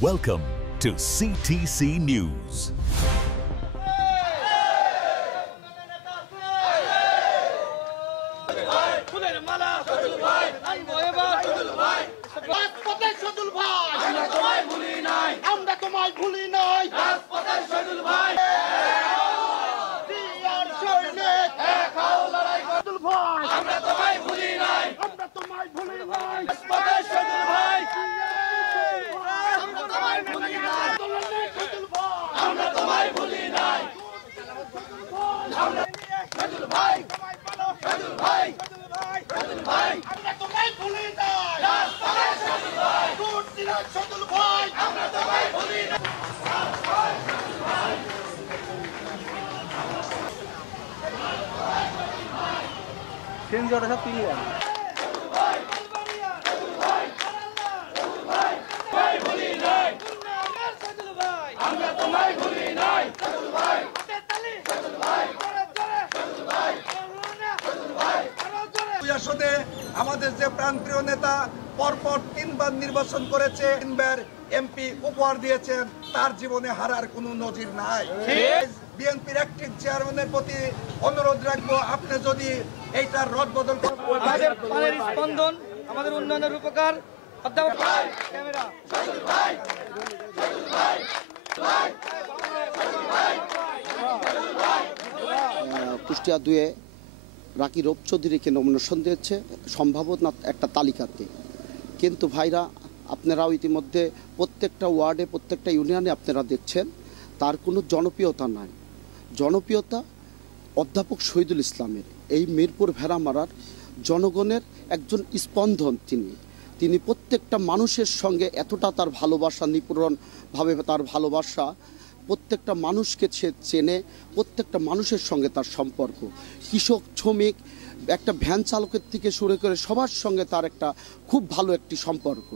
Welcome to CTC News. আমাদের যে প্রাণপ্রিয় নেতা পরপর 3 বার নির্বাচন করেছে, 3 বার এমপি উপহার দিয়েছেন, তার জীবনে হারার কোনো নজির নাই। বিএনপির অ্যাক্টিং চেয়ারম্যানের প্রতি অনুরোধ রাখবো, আপনি যদি এইটার রদবদল আমাদের পানির স্পন্দন, আমাদের উন্নয়নের রূপকার কুষ্টিয়া 2-এ রাকি রূপ চৌধুরীকে নমিনেশন দিয়েছে সম্ভাবনা একটা তালিকাতে। কিন্তু ভাইরা, আপনারাও ইতিমধ্যে প্রত্যেকটা ওয়ার্ডে, প্রত্যেকটা ইউনিয়নে আপনারা দেখছেন তার কোনো জনপ্রিয়তা নাই। জনপ্রিয়তা অধ্যাপক শহীদুল ইসলামের, এই মিরপুর ভেড়ামারার জনগণের একজন স্পন্দন। তিনি প্রত্যেকটা মানুষের সঙ্গে এতটা তার ভালোবাসা, নিপুণভাবে তার ভালোবাসা, প্রত্যেকটা মানুষকে সে চেনে, প্রত্যেকটা মানুষের সঙ্গে তার সম্পর্ক। কৃষক, শ্রমিক, একটা ভ্যান চালকের থেকে শুরু করে সবার সঙ্গে তার একটা খুব ভালো একটি সম্পর্ক।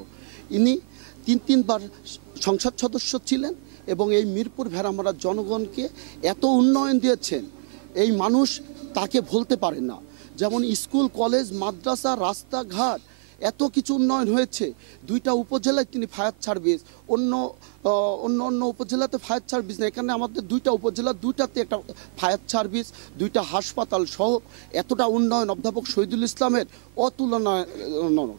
ইনি 3 বার সংসদ সদস্য ছিলেন এবং এই মিরপুর ভেড়ামারার জনগণকে এত উন্নয়ন দিয়েছেন, এই মানুষ তাকে ভুলতে পারে না। যেমন স্কুল, কলেজ, মাদ্রাসা, রাস্তাঘাট, এত কিছু উন্নয়ন হয়েছে। 2টা উপজেলায় তিনি ফায়ার সার্ভিস, অন্য উপজেলাতে ফায়ার সার্ভিস না, এখানে আমাদের 2টা উপজেলা, 2টাতে একটা ফায়ার সার্ভিস, 2টা হাসপাতাল সহ এতটা উন্নয়ন অধ্যাপক শহীদুল ইসলামের অতুলনীয়।